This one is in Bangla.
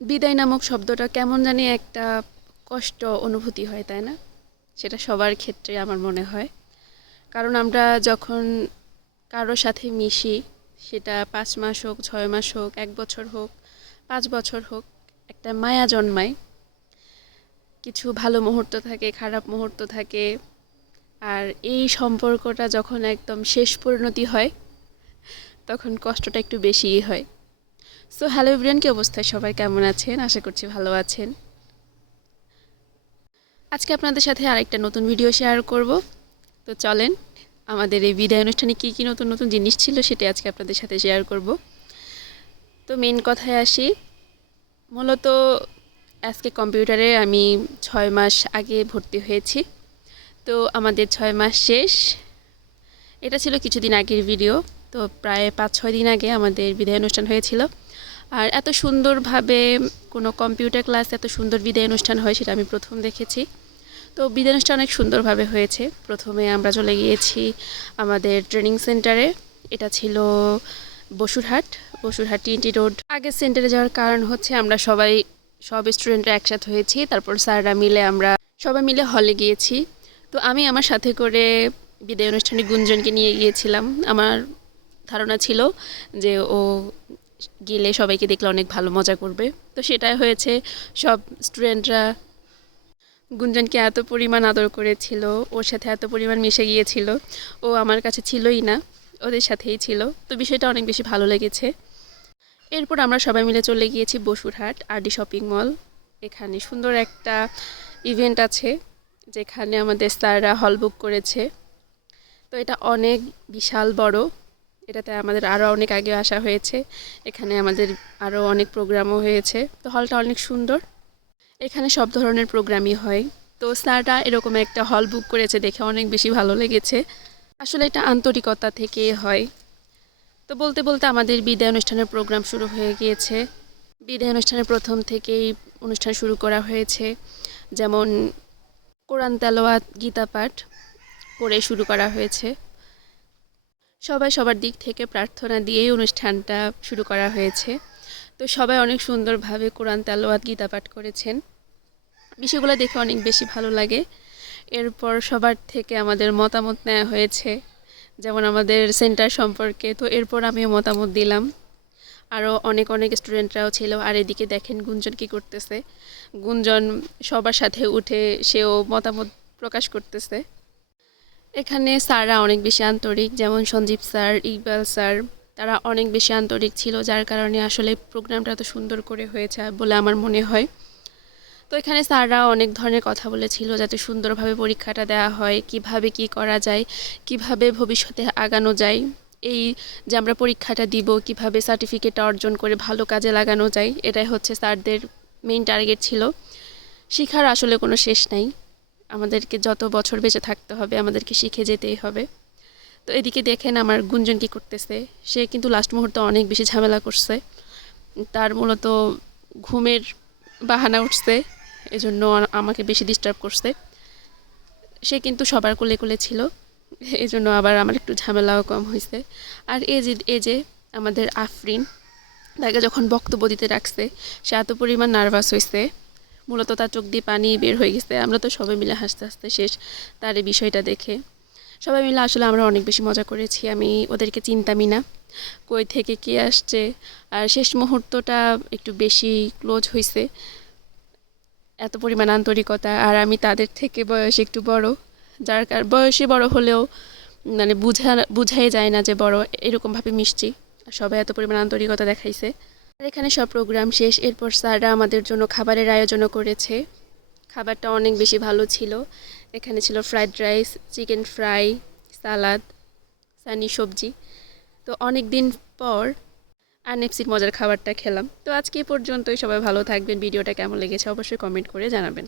বিদায় নামক শব্দটা কেমন জানি একটা কষ্ট অনুভূতি হয়, তাই না? সেটা সবার ক্ষেত্রে আমার মনে হয়। কারণ আমরা যখন কারো সাথে মিশি, সেটা 5 মাস হোক, 6 মাস হোক, 1 বছর হোক, 5 বছর হোক, একটা মায়া জন্মায়। কিছু ভালো মুহূর্ত থাকে, খারাপ মুহূর্ত থাকে। আর এই সম্পর্কটা যখন একদম শেষ পরিণতি হয়, তখন কষ্টটা একটু বেশিই হয়। সো হ্যালো এভরিওয়ান, কি অবস্থা? সবাই কেমন আছেন? আশা করছি ভালো আছেন। আজকে আপনাদের সাথে আরেকটা নতুন ভিডিও শেয়ার করব। তো চলেন, আমাদের এই বিদায় অনুষ্ঠানে কী কী নতুন নতুন জিনিস ছিল সেটাই আজকে আপনাদের সাথে শেয়ার করব। তো মেন কথায় আসি। মূলত আজকে কম্পিউটারে আমি 6 মাস আগে ভর্তি হয়েছি। তো আমাদের 6 মাস শেষ। এটা ছিল কিছুদিন আগের ভিডিও। তো প্রায় 5-6 দিন আগে আমাদের বিদায় অনুষ্ঠান হয়েছিল। আর এত সুন্দরভাবে কোনো কম্পিউটার ক্লাস এত সুন্দর বিদায় অনুষ্ঠান হয় সেটা আমি প্রথম দেখেছি। তো বিদায় অনুষ্ঠান অনেক সুন্দরভাবে হয়েছে। প্রথমে আমরা চলে গিয়েছি আমাদের ট্রেনিং সেন্টারে। এটা ছিল বসুরহাট টিএনটি রোড। আগের সেন্টারে যাওয়ার কারণ হচ্ছে আমরা সব স্টুডেন্টরা একসাথে হয়েছি, তারপর স্যাররা মিলে আমরা সবাই মিলে হলে গিয়েছি। তো আমি আমার সাথে করে বিদায় অনুষ্ঠানে গুঞ্জনকে নিয়ে গিয়েছিলাম। আমার ধারণা ছিল যে ও গেলে সবাইকে দেখলে অনেক ভালো মজা করবে। তো সেটাই হয়েছে। সব স্টুডেন্টরা গুঞ্জনকে এত পরিমাণ আদর করেছিল, ওর সাথে এত পরিমাণ মিশে গিয়েছিল। ও আমার কাছে ছিলই না, ওদের সাথেই ছিল। তো বিষয়টা অনেক বেশি ভালো লেগেছে। এরপর আমরা সবাই মিলে চলে গিয়েছি বসুরহাট আরডি শপিং মল। এখানে সুন্দর একটা ইভেন্ট আছে, যেখানে আমাদের স্যাররা হল বুক করেছে। তো এটা অনেক বিশাল বড়। এটাতে আমাদের আরও অনেক আগে আসা হয়েছে। এখানে আমাদের আরও অনেক প্রোগ্রামও হয়েছে। তো হলটা অনেক সুন্দর। এখানে সব ধরনের প্রোগ্রামই হয়। তো স্যাররা এরকম একটা হল বুক করেছে দেখে অনেক বেশি ভালো লেগেছে। আসলে এটা আন্তরিকতা থেকেই হয়। তো বলতে বলতে আমাদের বিদায় অনুষ্ঠানের প্রোগ্রাম শুরু হয়ে গিয়েছে। বিদায় অনুষ্ঠানের প্রথম থেকেই অনুষ্ঠান শুরু করা হয়েছে। যেমন কোরআন তেলাওয়াত, গীতা পাঠ করে শুরু করা হয়েছে। সবাই সবার দিক থেকে প্রার্থনা দিয়েই অনুষ্ঠানটা শুরু করা হয়েছে। তো সবাই অনেক সুন্দরভাবে কোরআন তেলাওয়াত, গীতা পাঠ করেছেন। বিষয়গুলো দেখে অনেক বেশি ভালো লাগে। এরপর সবার থেকে আমাদের মতামত নেওয়া হয়েছে, যেমন আমাদের সেন্টার সম্পর্কে। তো এরপর আমিও মতামত দিলাম। আরও অনেক অনেক স্টুডেন্টরাও ছিল। আর এদিকে দেখেন গুঞ্জন কী করতেছে। গুঞ্জন সবার সাথে উঠে সেও মতামত প্রকাশ করতেছে। এখানে স্যাররা অনেক বেশি আন্তরিক, যেমন সঞ্জীব স্যার, ইকবাল স্যার, তারা অনেক বেশি আন্তরিক ছিল, যার কারণে আসলে প্রোগ্রামটা এত সুন্দর করে হয়েছে বলে আমার মনে হয়। তো এখানে স্যাররা অনেক ধরনের কথা বলেছিল, যাতে সুন্দরভাবে পরীক্ষাটা দেওয়া হয়, কিভাবে কি করা যায়, কিভাবে ভবিষ্যতে আগানো যায়। এই যে আমরা পরীক্ষাটা দিব, কিভাবে সার্টিফিকেটটা অর্জন করে ভালো কাজে লাগানো যায়, এটাই হচ্ছে স্যারদের মেইন টার্গেট ছিল। শিখার আসলে কোনো শেষ নাই। আমাদেরকে যত বছর বেঁচে থাকতে হবে, আমাদেরকে শিখে যেতেই হবে। তো এদিকে দেখেন আমার গুঞ্জন কী করতেছে। সে কিন্তু লাস্ট মুহূর্তে অনেক বেশি ঝামেলা করছে। তার মূলত ঘুমের বাহানা উঠছে, এজন্য আমাকে বেশি ডিস্টার্ব করছে। সে কিন্তু সবার কোলে কোলে ছিল, এজন্য আবার আমার একটু ঝামেলাও কম হয়েছে। আর এই যে আমাদের আফরিন, তাকে যখন বক্তব্য দিতে রাখছে, সে এত পরিমাণ নার্ভাস হয়েছে, মূলত তার চোখ দিয়ে পানি বের হয়ে গেছে। আমরা তো সবাই মিলে হাসতে হাসতে শেষ তার এই বিষয়টা দেখে। সবাই মিলে আসলে আমরা অনেক বেশি মজা করেছি। আমি ওদেরকে চিনতামই না কই থেকে কে আসছে। আর শেষ মুহূর্তটা একটু বেশি ক্লোজ হয়েছে, এত পরিমাণ আন্তরিকতা। আর আমি তাদের থেকে বয়সে একটু বড়, যার বয়সে বড় হলেও মানে বুঝাই যায় না যে বড়, এরকমভাবে মিশছি। সবাই এত পরিমাণ আন্তরিকতা দেখাইছে। আর এখানে সব প্রোগ্রাম শেষ। এরপর স্যাররা আমাদের জন্য খাবারের আয়োজনও করেছে। খাবারটা অনেক বেশি ভালো ছিল। এখানে ছিল ফ্রাইড রাইস, চিকেন ফ্রাই, সালাদ, সানি সবজি। তো অনেক দিন পর আরএনএফসির মজার খাবারটা খেলাম। তো আজকে এই পর্যন্তই। সবাই ভালো থাকবেন। ভিডিওটা কেমন লেগেছে অবশ্যই কমেন্ট করে জানাবেন।